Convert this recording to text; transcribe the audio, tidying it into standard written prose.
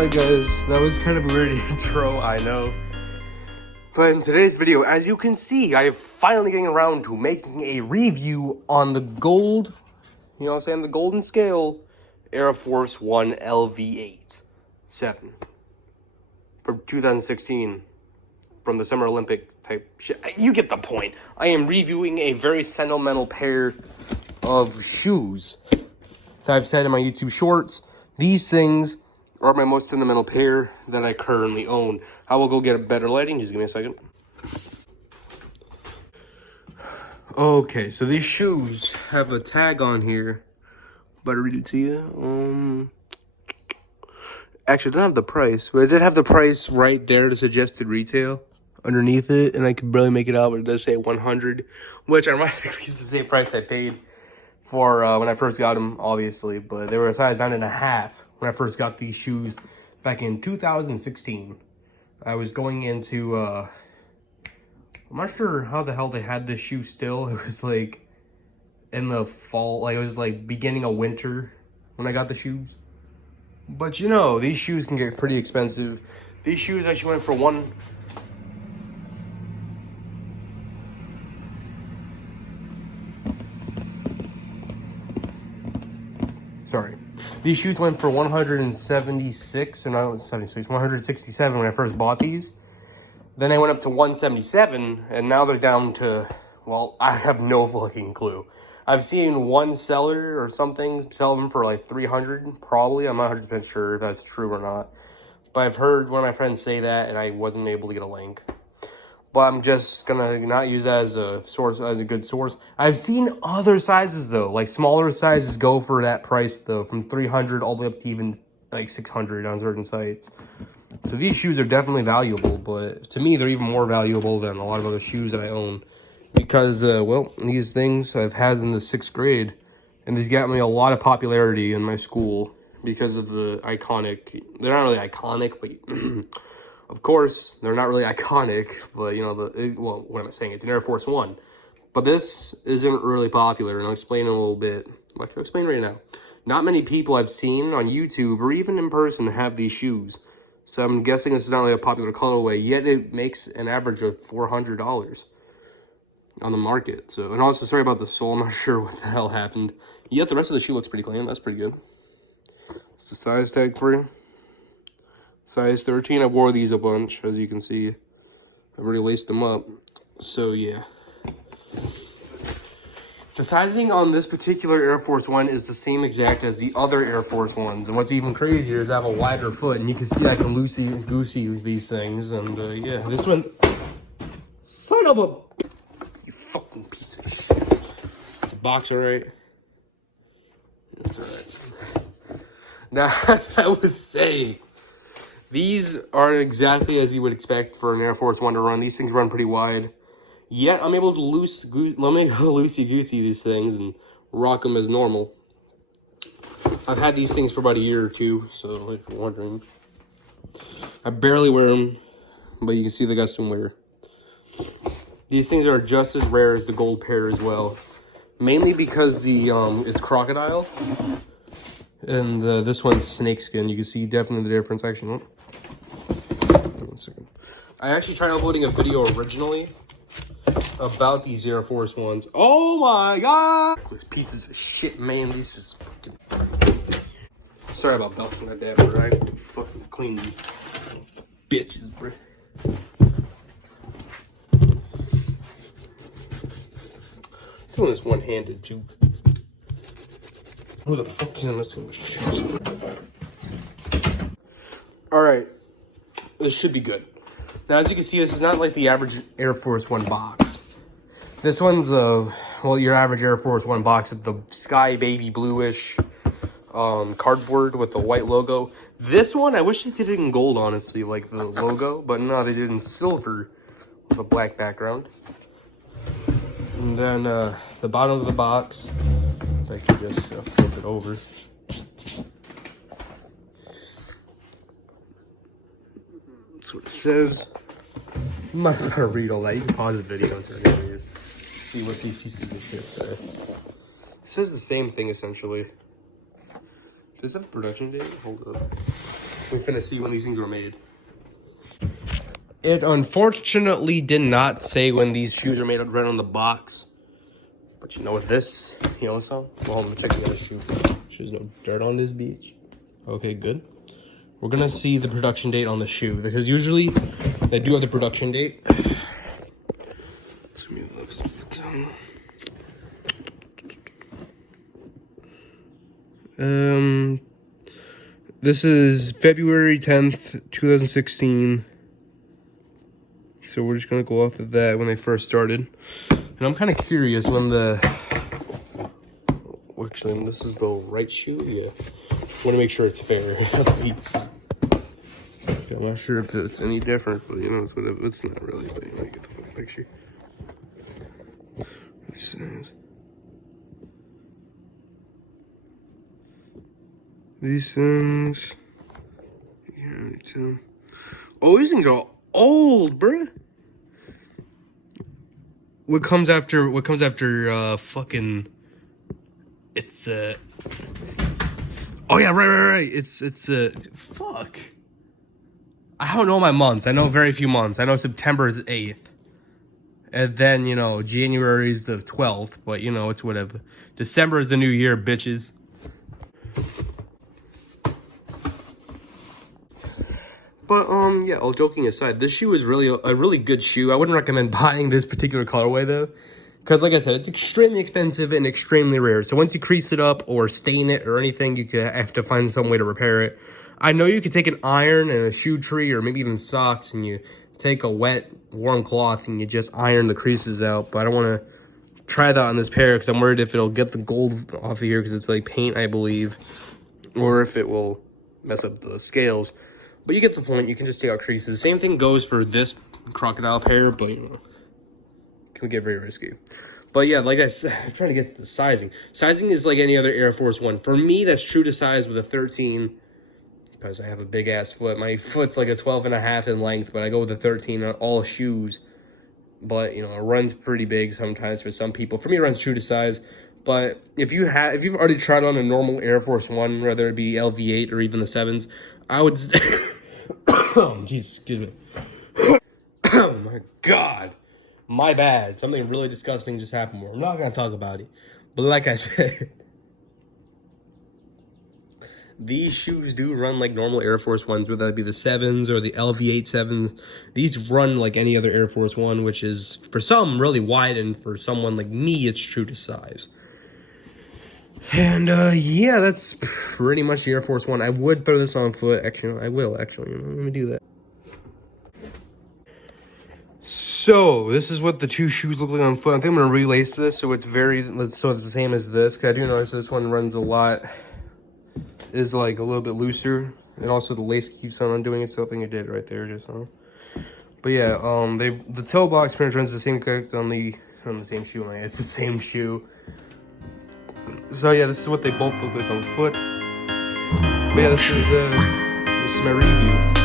Alright guys, that was kind of a weird intro, I know. But in today's video, as you can see, I am finally getting around to making a review on the gold, you know what I'm saying, the Golden Scale Air Force One Lv8 7 from 2016, from the Summer Olympic type shit. You get the point. I am reviewing a very sentimental pair of shoes that I've said in my YouTube shorts. These things are my most sentimental pair that I currently own. I will go get a better lighting. Just give me a second. Okay, so these shoes have a tag on here. But I read it to you. Actually, I don't have the price, but I did have the price right there, the suggested retail underneath it, and I could barely make it out, but it does say 100, which ironically is the same price I paid for when I first got them, obviously, but they were a size 9.5 when I first got these shoes back in 2016. I was going into, I'm not sure how the hell they had this shoe still. It was like in the fall, like it was like beginning of winter when I got the shoes. But you know, these shoes can get pretty expensive. These shoes actually went for These shoes went for 176, and not 76, 167 when I first bought these. Then they went up to 177, and now they're down to, well, I have no fucking clue. I've seen one seller or something sell them for like 300, probably. I'm not 100% sure if that's true or not. But I've heard one of my friends say that, and I wasn't able to get a link. But I'm just gonna not use that as a source, as a good source. I've seen other sizes though, like smaller sizes go for that price though, from 300 all the way up to even like 600 on certain sites. So these shoes are definitely valuable, but to me, they're even more valuable than a lot of other shoes that I own. Because, well, these things I've had in the 6th grade, and these got me a lot of popularity in my school because of the iconic, they're not really iconic, but of course, they're not really iconic, but, you know, well, what am I saying? It's an Air Force One. But this isn't really popular, and I'll explain in a little bit. I'll explain right now. Not many people I've seen on YouTube or even in person have these shoes. So I'm guessing this is not really a popular colorway, yet it makes an average of $400 on the market. So, and also, sorry about the sole. I'm not sure what the hell happened. Yet the rest of the shoe looks pretty clean. That's pretty good. It's the size tag for you. Size 13. I wore these a bunch, as you can see. I've already laced them up. So, yeah. The sizing on this particular Air Force One is the same exact as the other Air Force Ones. And what's even crazier is I have a wider foot, and you can see I can loosey-goosey these things. And, yeah, this one... Son of a... You fucking piece of shit. It's a box, alright? It's alright. Now, as I was saying... These aren't exactly as you would expect for an Air Force One to run. These things run pretty wide. Yet, I'm able to loosey-goosey these things and rock them as normal. I've had these things for about a year or two, so if you're wondering. I barely wear them, but you can see they got some wear. These things are just as rare as the gold pair as well. Mainly because the it's crocodile. And this one's snakeskin. You can see definitely the difference. Actually, one second. I actually tried uploading a video originally about these Air Force Ones. Oh my god! These pieces of shit, man. This is fucking... Sorry about belching like that, bro. I have to fucking clean these bitches, bro. Doing this one-handed too. Who the fuck is in this one? Alright. This should be good. Now, as you can see, this is not like the average Air Force One box. This one's, well, your average Air Force One box with the sky baby bluish cardboard with the white logo. This one, I wish they did it in gold, honestly, like the logo. But no, they did it in silver with a black background. And then the bottom of the box, I can just flip it over. That's what it says. I'm not gonna read all that. You can pause the videos or anyways. See what these pieces of shit say. It says the same thing essentially. Does that have a production date? Hold up. We finna see when these things were made. It unfortunately did not say when these shoes are made right on the box. But you know what this, you know so? Well, hold on, check the other shoe. There's no dirt on this bitch. Okay, good. We're gonna see the production date on the shoe because usually they do have the production date. This is February 10th, 2016. So we're just gonna go off of that when they first started. And I'm kind of curious when actually, this is the right shoe? Yeah. Want to make sure it's fair. I'm not sure if it's any different, but you know, it's not really, but you know, you get the full picture. These things. Yeah, oh, these things are old, bruh. What comes after fucking it's oh yeah, right. It's fuck. I don't know my months. I know very few months. I know September is 8th. And then, you know, January is the 12th, but you know, it's whatever. December is the new year, bitches. But yeah, all joking aside, this shoe is really a really good shoe. I wouldn't recommend buying this particular colorway though, because like I said, it's extremely expensive and extremely rare. So once you crease it up or stain it or anything, you could have to find some way to repair it. I know you could take an iron and a shoe tree or maybe even socks, and you take a wet, warm cloth and you just iron the creases out. But I don't want to try that on this pair because I'm worried if it'll get the gold off of here because it's like paint, I believe, or if it will mess up the scales. But you get the point. You can just take out creases. Same thing goes for this crocodile pair, but you know, can get very risky. But yeah, like I said, I'm trying to get to the sizing. Sizing is like any other Air Force One. For me, that's true to size with a 13, because I have a big ass foot. My foot's like a 12.5 in length, but I go with a 13 on all shoes. But you know, it runs pretty big sometimes for some people. For me, it runs true to size. But if you've already tried on a normal Air Force One, whether it be LV8 or even the 7s, I would say, jeez, excuse me. Oh my god, my bad. Something really disgusting just happened. I'm not gonna talk about it, but like I said, these shoes do run like normal Air Force Ones, whether that be the 7s or the LV8 7s. These run like any other Air Force One, which is for some really wide, and for someone like me, it's true to size. And yeah, that's pretty much the Air Force One. I would throw this on foot. Actually, I will. Actually, let me do that. So this is what the two shoes look like on foot. I think I'm gonna relace this so it's the same as this. Cause I do notice this one runs a lot. Is like a little bit looser, and also the lace keeps on undoing it. So I think it did right there just now. But yeah, the toe box print runs the same correct on the same shoe line. It's the same shoe. So yeah, this is what they both look like on foot. But yeah, this is my review.